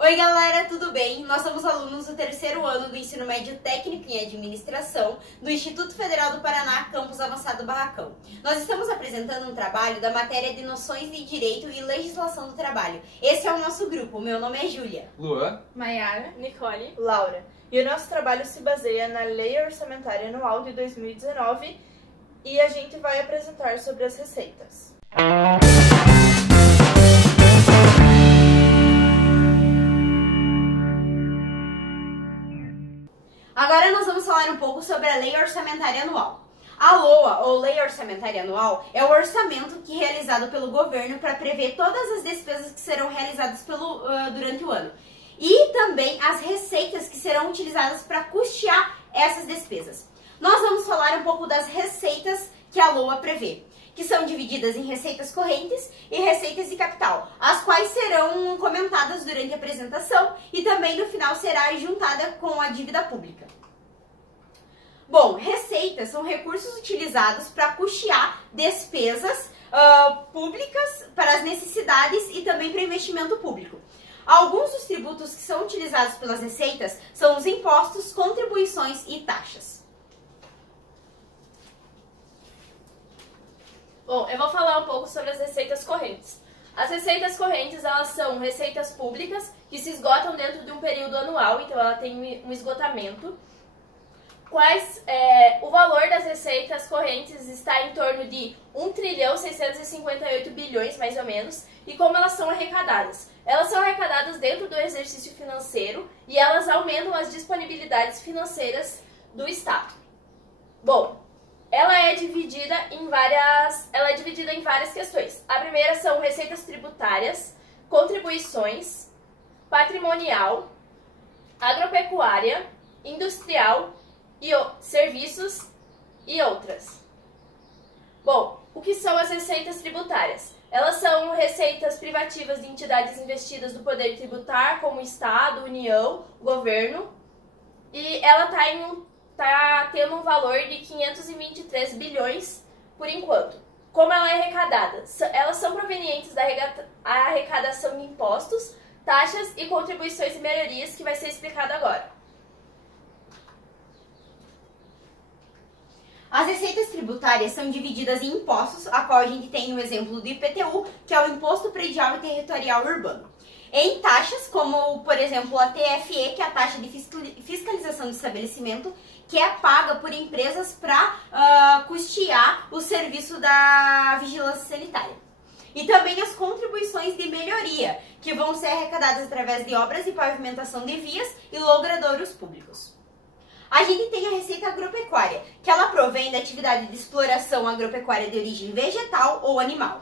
Oi galera, tudo bem? Nós somos alunos do terceiro ano do Ensino Médio Técnico em Administração do Instituto Federal do Paraná, Campus Avançado Barracão. Nós estamos apresentando um trabalho da matéria de Noções de Direito e Legislação do Trabalho. Esse é o nosso grupo, meu nome é Júlia. Luan, Maiara, Nicole, Laura. E o nosso trabalho se baseia na Lei Orçamentária Anual de 2019 e a gente vai apresentar sobre as receitas. Agora nós vamos falar um pouco sobre a Lei Orçamentária Anual. A LOA, ou Lei Orçamentária Anual, é o orçamento que é realizado pelo governo para prever todas as despesas que serão realizadas durante o ano. E também as receitas que serão utilizadas para custear essas despesas. Nós vamos falar um pouco das receitas que a LOA prevê, que são divididas em receitas correntes e receitas de capital, as quais serão comentadas durante a apresentação e também no final será juntada com a dívida pública. Bom, receitas são recursos utilizados para custear despesas públicas para as necessidades e também para investimento público. Alguns dos tributos que são utilizados pelas receitas são os impostos, contribuições e taxas. Bom, eu vou falar um pouco sobre as receitas correntes. As receitas correntes, elas são receitas públicas que se esgotam dentro de um período anual, então ela tem um esgotamento. O valor das receitas correntes está em torno de 1.658 bilhões, mais ou menos, e como elas são arrecadadas? Elas são arrecadadas dentro do exercício financeiro e elas aumentam as disponibilidades financeiras do Estado. Bom, ela é dividida em várias questões. A primeira são receitas tributárias, contribuições, patrimonial, agropecuária, industrial, serviços e outras. Bom, o que são as receitas tributárias? Elas são receitas privativas de entidades investidas do poder tributário, como Estado, União, Governo, e ela está tendo um valor de 523 bilhões por enquanto. Como ela é arrecadada? Elas são provenientes da arrecadação de impostos, taxas e contribuições e melhorias, que vai ser explicado agora. As receitas tributárias são divididas em impostos, a qual a gente tem o exemplo do IPTU, que é o Imposto Predial e Territorial Urbano. Em taxas, como, por exemplo, a TFE, que é a taxa de fiscalização do estabelecimento, que é paga por empresas para custear o serviço da vigilância sanitária. E também as contribuições de melhoria, que vão ser arrecadadas através de obras de pavimentação de vias e logradouros públicos. A gente tem a receita agropecuária, que ela provém da atividade de exploração agropecuária de origem vegetal ou animal.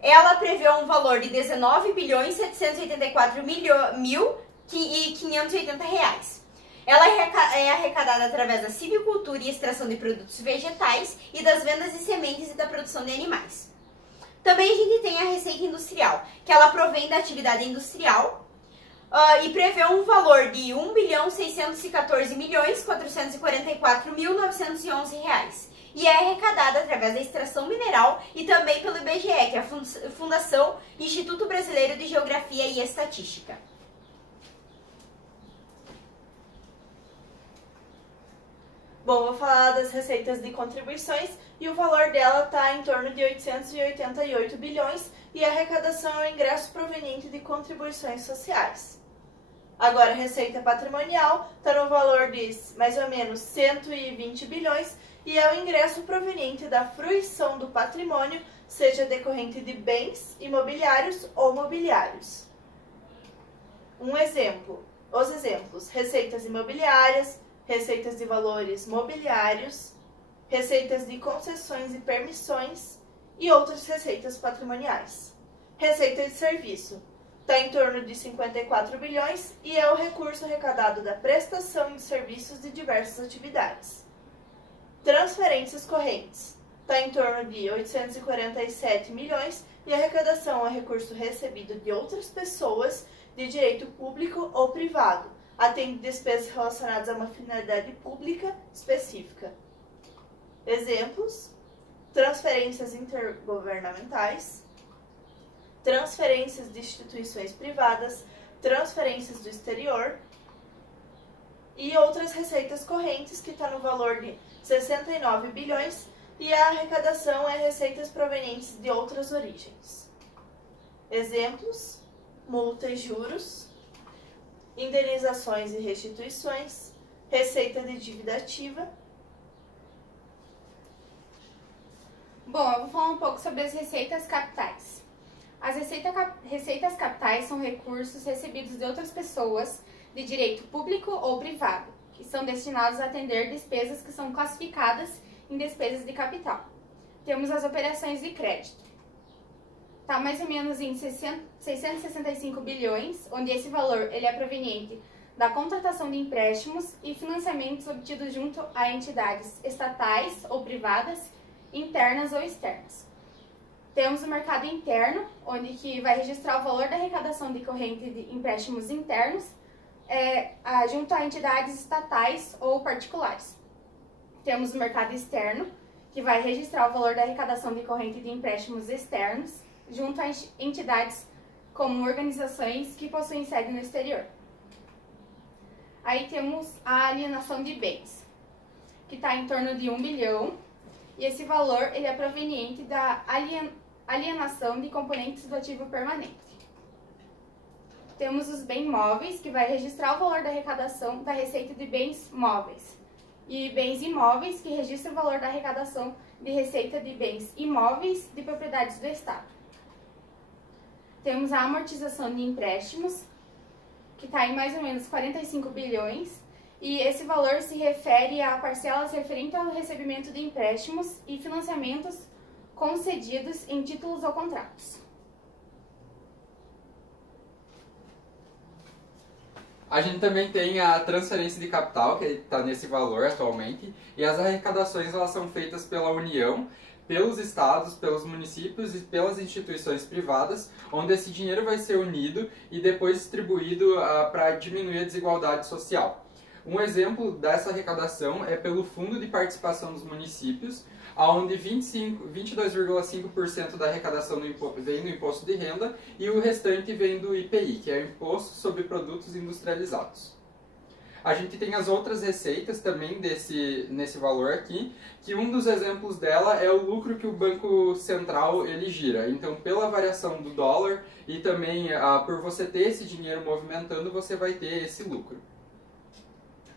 Ela prevê um valor de 19.784.580 reais. Ela é arrecadada através da silvicultura e extração de produtos vegetais e das vendas de sementes e da produção de animais. Também a gente tem a receita industrial, que ela provém da atividade industrial e prevê um valor de R$ 1.614.444.911 reais. E é arrecadada através da extração mineral e também pelo IBGE, que é a Fundação Instituto Brasileiro de Geografia e Estatística. Bom, vou falar das receitas de contribuições e o valor dela está em torno de 888 bilhões e a arrecadação é o ingresso proveniente de contribuições sociais. Agora, a receita patrimonial está no valor de mais ou menos 120 bilhões e é o ingresso proveniente da fruição do patrimônio, seja decorrente de bens imobiliários ou mobiliários. Os exemplos: receitas imobiliárias, receitas de valores mobiliários, receitas de concessões e permissões e outras receitas patrimoniais. Receita de serviço está em torno de 54 bilhões e é o recurso arrecadado da prestação de serviços de diversas atividades. Transferências correntes está em torno de 847 milhões e a arrecadação é recurso recebido de outras pessoas de direito público ou privado, atende despesas relacionadas a uma finalidade pública específica. Exemplos: transferências intergovernamentais, transferências de instituições privadas, transferências do exterior e outras receitas correntes, que está no valor de 69 bilhões, e a arrecadação é receitas provenientes de outras origens. Exemplos: multa e juros, indenizações e restituições, receita de dívida ativa. Bom, eu vou falar um pouco sobre as receitas capitais. As receitas capitais são recursos recebidos de outras pessoas de direito público ou privado, que são destinados a atender despesas que são classificadas em despesas de capital. Temos as operações de crédito. Está mais ou menos em 665 bilhões, onde esse valor ele é proveniente da contratação de empréstimos e financiamentos obtidos junto a entidades estatais ou privadas, internas ou externas. Temos o mercado interno, onde que vai registrar o valor da arrecadação decorrente de empréstimos internos junto a entidades estatais ou particulares. Temos o mercado externo, que vai registrar o valor da arrecadação decorrente de empréstimos externos junto a entidades como organizações que possuem sede no exterior. Aí temos a alienação de bens, que está em torno de 1 bilhão, e esse valor ele é proveniente da alienação de componentes do ativo permanente. Temos os bens móveis, que vai registrar o valor da arrecadação da receita de bens móveis, e bens imóveis, que registra o valor da arrecadação de receita de bens imóveis de propriedades do Estado. Temos a amortização de empréstimos, que está em mais ou menos 45 bilhões, e esse valor se refere a parcelas referentes ao recebimento de empréstimos e financiamentos concedidos em títulos ou contratos. A gente também tem a transferência de capital, que está nesse valor atualmente, e as arrecadações elas são feitas pela União, pelos estados, pelos municípios e pelas instituições privadas, onde esse dinheiro vai ser unido e depois distribuído para diminuir a desigualdade social. Um exemplo dessa arrecadação é pelo Fundo de Participação dos Municípios, onde 22,5% da arrecadação vem do imposto de renda e o restante vem do IPI, que é o Imposto sobre Produtos Industrializados. A gente tem as outras receitas também nesse valor aqui, que um dos exemplos dela é o lucro que o Banco Central ele gira. Então, pela variação do dólar e também por você ter esse dinheiro movimentando, você vai ter esse lucro.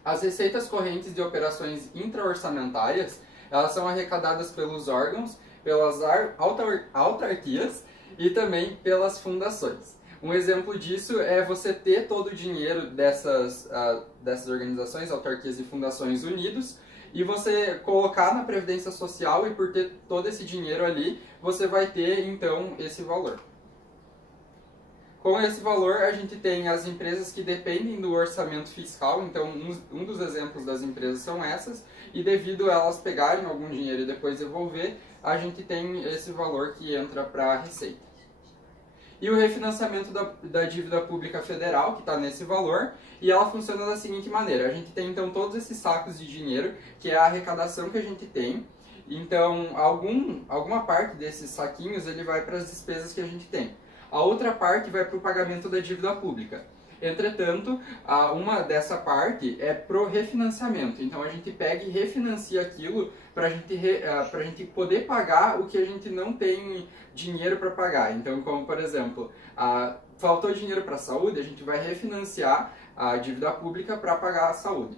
As receitas correntes de operações intra-orçamentárias, elas são arrecadadas pelos órgãos, pelas autarquias e também pelas fundações. Um exemplo disso é você ter todo o dinheiro dessas organizações, autarquias e fundações unidos, e você colocar na Previdência Social, e por ter todo esse dinheiro ali, você vai ter então esse valor. Com esse valor, a gente tem as empresas que dependem do orçamento fiscal, então um dos exemplos das empresas são essas, e devido a elas pegarem algum dinheiro e depois devolver, a gente tem esse valor que entra para a receita. E o refinanciamento da dívida pública federal, que está nesse valor, e ela funciona da seguinte maneira: a gente tem então todos esses sacos de dinheiro, que é a arrecadação que a gente tem, então alguma parte desses saquinhos ele vai para as despesas que a gente tem. A outra parte vai para o pagamento da dívida pública. Entretanto, uma dessa parte é pro refinanciamento. Então a gente pega e refinancia aquilo para a gente poder pagar o que a gente não tem dinheiro para pagar. Então, como por exemplo, faltou dinheiro para a saúde, a gente vai refinanciar a dívida pública para pagar a saúde.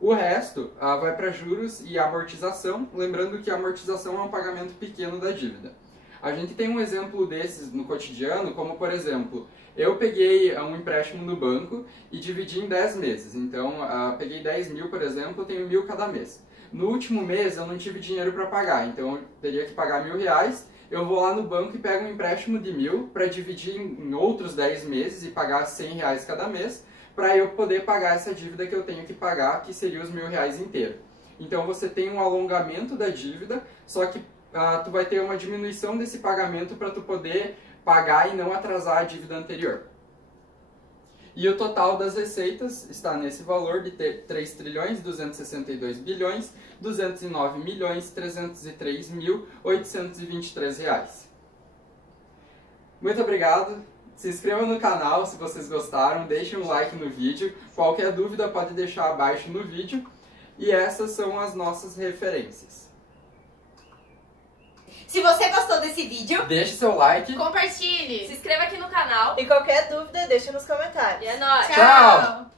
O resto vai para juros e amortização, lembrando que a amortização é um pagamento pequeno da dívida. A gente tem um exemplo desses no cotidiano, como por exemplo, eu peguei um empréstimo no banco e dividi em 10 meses. Então, peguei 10 mil, por exemplo, eu tenho 1.000 cada mês. No último mês eu não tive dinheiro para pagar, então eu teria que pagar R$1.000. Eu vou lá no banco e pego um empréstimo de 1.000 para dividir em outros 10 meses e pagar R$100 cada mês, para eu poder pagar essa dívida que eu tenho que pagar, que seria os R$1.000 inteiro. Então você tem um alongamento da dívida, só que tu vai ter uma diminuição desse pagamento para tu poder pagar e não atrasar a dívida anterior. E o total das receitas está nesse valor de 3.262.209.303.823 reais. Muito obrigado Se inscrevam no canal se vocês gostaram, deixem um like no vídeo. Qualquer dúvida pode deixar abaixo no vídeo. E essas são as nossas referências. Se você gostou desse vídeo, Deixe seu like. Compartilhe. Se inscreva aqui no canal. E qualquer dúvida, deixa nos comentários. E é nóis! Tchau!